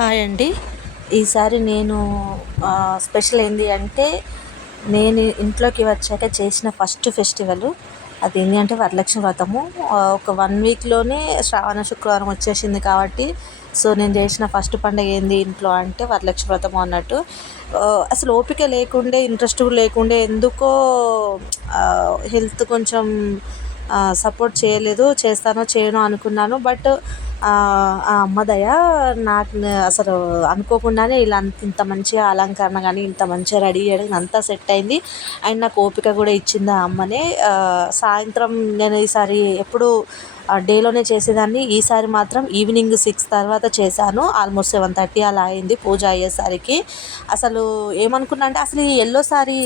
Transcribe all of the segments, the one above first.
Hi అండి. ఈసారి నేను స్పెషల్ ఏంటి అంటే నేను ఇంట్లోకి వచ్చాక చేసిన ఫస్ట్ ఫెస్టివల్. అది ఏంటి అంటే వరలక్ష్మి వ్రతము. ఒక వన్ వీక్లోనే శ్రావణ శుక్రవారం వచ్చేసింది కాబట్టి సో నేను చేసిన ఫస్ట్ పండుగ ఏంది ఇంట్లో అంటే వరలక్ష్మి వ్రతం అన్నట్టు. అసలు ఓపిక లేకుండే ఇంట్రెస్ట్ లేకుండే ఎందుకో హెల్త్ కొంచెం సపోర్ట్ చేయలేదు చేస్తానో చేయను అనుకున్నాను. బట్ ఆ అమ్మ దయ నాకు అసలు అనుకోకుండానే ఇలా ఇంత మంచిగా అలంకరణ కానీ ఇంత మంచిగా రెడీ చేయడం అంతా సెట్ అయింది. అండ్ నాకు ఓపిక కూడా ఇచ్చింది ఆ అమ్మనే. సాయంత్రం నేను ఈసారి ఎప్పుడు డేలోనే చేసేదాన్ని. ఈసారి మాత్రం ఈవినింగ్ సిక్స్ తర్వాత చేశాను. ఆల్మోస్ట్ సెవెన్ థర్టీ అలా అయింది పూజ అయ్యేసరికి. అసలు ఏమనుకున్నా అంటే అసలు ఈ ఎల్లో సారీ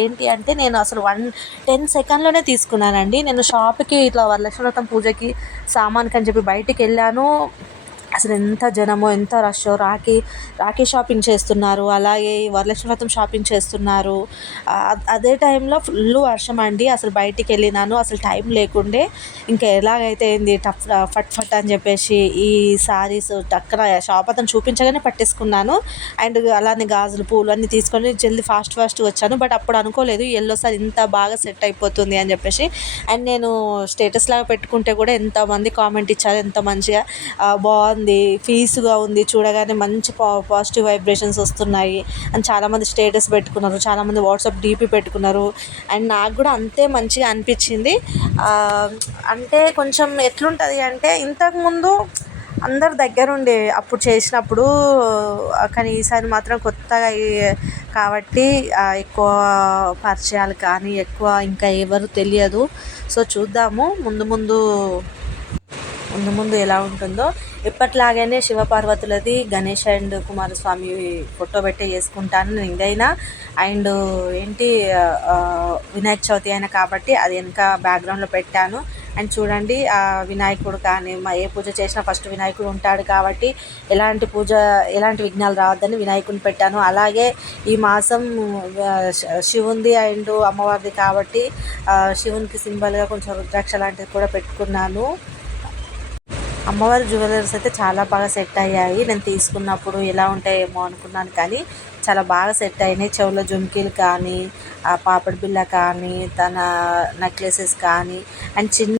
ఏంటి అంటే నేను అసలు వన్ టెన్ సెకండ్లోనే తీసుకున్నానండి. నేను షాప్కి ఇట్లా వరలక్ష్మి వ్రతం పూజకి సామాన్కి అని చెప్పి బయటికి వెళ్ళాను అసలు ఎంత జనమో ఎంత రష్ రాఖీ రాఖీ షాపింగ్ చేస్తున్నారు. అలాగే వరలక్ష్మి వ్రతం షాపింగ్ చేస్తున్నారు. అదే టైంలో ఫుల్ వర్షం అండి. అసలు బయటికి వెళ్ళినాను. అసలు టైం లేకుండే ఇంకా ఎలాగైతే ఏంది టఫ్ ఫట్ ఫట్ అని చెప్పేసి ఈ సారీస్ టక్కన షాప్ అతను చూపించగానే పట్టేసుకున్నాను. అండ్ అలానే గాజులు పూలు అన్నీ తీసుకొని జల్దీ ఫాస్ట్ ఫాస్ట్ వచ్చాను. బట్ అప్పుడు అనుకోలేదు ఎల్లో సార్ ఇంత బాగా సెట్ అయిపోతుంది అని చెప్పేసి. అండ్ నేను స్టేటస్ లాగా పెట్టుకుంటే కూడా ఎంతమంది కామెంట్ ఇచ్చారు ఎంత మంచిగా బాగుంది ఉంది పీస్గా ఉంది చూడగానే మంచి పా పాజిటివ్ వైబ్రేషన్స్ వస్తున్నాయి. అని చాలామంది స్టేటస్ పెట్టుకున్నారు చాలామంది వాట్సాప్ డీపీ పెట్టుకున్నారు. అండ్ నాకు కూడా అంతే మంచిగా అనిపించింది. అంటే కొంచెం ఎట్లుంటుంది అంటే ఇంతకుముందు అందరు దగ్గరుండే అప్పుడు చేసినప్పుడు కానీ ఈసారి మాత్రం కొత్తగా కాబట్టి ఎక్కువ పరిచయాలు కానీ ఎక్కువ ఇంకా ఎవరు తెలియదు. సో చూద్దాము. ముందు ముందు ముందు ముందు ఎలా ఉంటుందో ఎప్పట్లాగానే శివపార్వతులది గణేష్ అండ్ కుమారస్వామి ఫోటో పెట్టే చేసుకుంటాను నేను ఇదైనా అండ్ ఏంటి వినాయక చవితి అయినా కాబట్టి అది వెనక బ్యాక్గ్రౌండ్లో పెట్టాను. అండ్ చూడండి ఆ వినాయకుడు కానీ మా ఏ పూజ చేసినా ఫస్ట్ వినాయకుడు ఉంటాడు కాబట్టి ఎలాంటి పూజ ఎలాంటి విఘ్నాలు రావద్దని వినాయకుడిని పెట్టాను. అలాగే ఈ మాసం శివుంది అండ్ అమ్మవారిది కాబట్టి శివునికి సింబల్గా కొంచెం రుద్రాక్ష లాంటిది కూడా పెట్టుకున్నాను. అమ్మవారి జ్యువెలర్స్ అయితే చాలా బాగా సెట్ అయ్యాయి. నేను తీసుకున్నప్పుడు ఎలా ఉంటాయేమో అనుకున్నాను కానీ చాలా బాగా సెట్ అయినాయి. చెవుల జుమ్కీలు కానీ ఆ పాపడి బిళ్ళ కానీ తన నెక్లెసెస్ కానీ అండ్ చిన్న